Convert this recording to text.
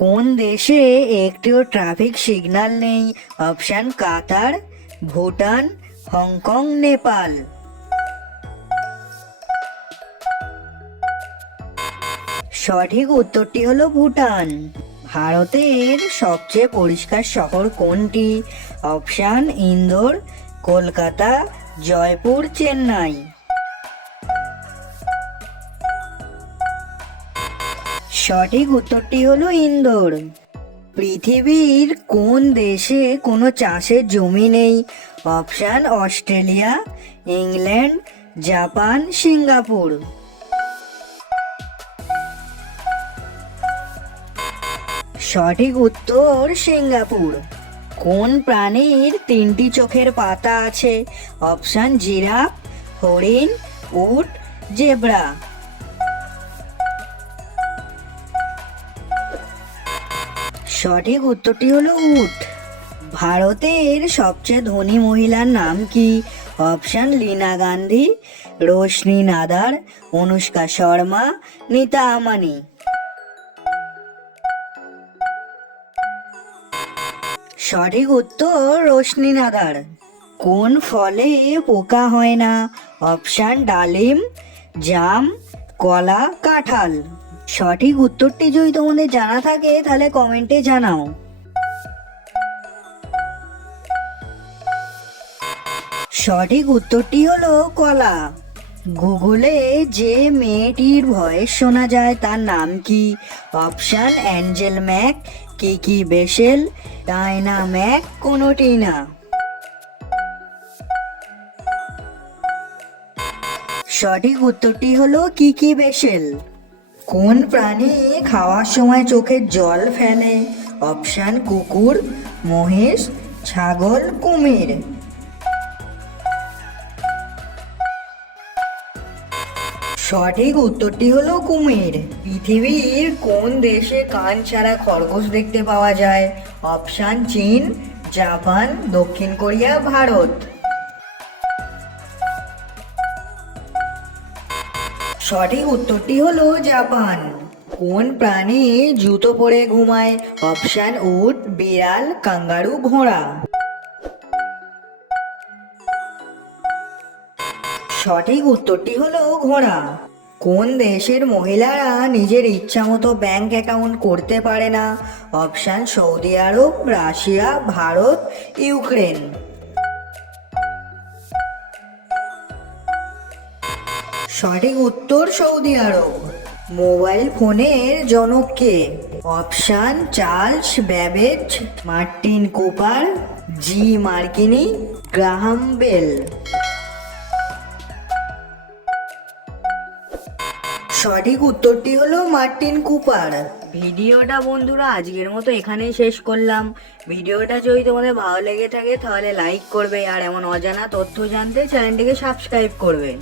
কোন দেশে একটিও ট্রাফিক সিগন্যাল নেই? অপশন কাতার, ভুটান, হংকং, নেপাল। সঠিক উত্তরটি হলো ভুটান। ভারতের সবচেয়ে পরিষ্কার শহর কোনটি? অপশন ইন্দোর, কলকাতা, জয়পুর, চেন্নাই। সঠিক উত্তরটি হলো ইন্দোর। পৃথিবীর কোন দেশে কোনো চাষের জমি নেই? Option Australia, England, Japan, Singapore. সঠিক উত্তর সিঙ্গাপুর। কোন প্রাণীর তিনটি চোখের পাতা আছে? অপশন জিরাফ, হরিণ, উট, জেব্রা। সঠিক উত্তরটি হলো উট। ভারতের সবচেয়ে ধনী মহিলার নাম কি? অপশন লীনা গান্ধী, রোশনি নাদার, অনুষ্কা শর্মা, নীতা আমানি। সঠিক উত্তর রোশনি নাদার। কোন ফলে পোকা হয় না? অপশন ডালিম, জাম, কলা, কাঁঠাল। সঠিক উত্তরটি যদি তোমাদের জানা থাকে তাহলে কমেন্টে জানাও। সঠিক উত্তরটি হলো কলা। গুগলে যে মেয়েটির ভয়েস শোনা যায় তার নাম কি? অপশন অ্যাঞ্জেল ম্যাক, কিকি বেসেল, ডায়না ম্যাক, কোনোটি না। সঠিক উত্তরটি হলো কিকি বেসেল। কোন প্রাণী খাওয়ার সময় চোখের জল ফেলে? অপশন কুকুর, মহিষ, ছাগল, কুমির। সঠিক উত্তরটি হলো কুমির। পৃথিবীর কোন দেশে কান ছাড়া খরগোশ দেখতে পাওয়া যায়? অপশন চীন, জাপান, দক্ষিণ কোরিয়া, ভারত। সঠিক উত্তরটি হলো জাপান। কোন প্রাণী জুতো পরে ঘুমায়? অপশন উট, বিড়াল, কাঙ্গারু, ঘোড়া। সঠিক উত্তরটি হলো ঘোড়া। কোন দেশের মহিলারা নিজের ইচ্ছা মতো ব্যাংক অ্যাকাউন্ট করতে পারে না? Option Saudi Arab, Russia, Bharat, Ukraine. সঠিক উত্তর সৌদি আরব। মোবাইল ফোনের জনক কে? Option Charles Babbage, Martin Cooper, G Marconi, Graham Bell. সঠিক উত্তরটি হলো মার্টিন কুপার। ভিডিওটা বন্ধুরা আজকের মতো এখানেই শেষ করলাম। ভিডিওটা যদি তোমাদের ভালো লেগে থাকে তাহলে লাইক করবে, আর এমন অজানা তথ্য জানতে চ্যানেলটিকে সাবস্ক্রাইব করবে।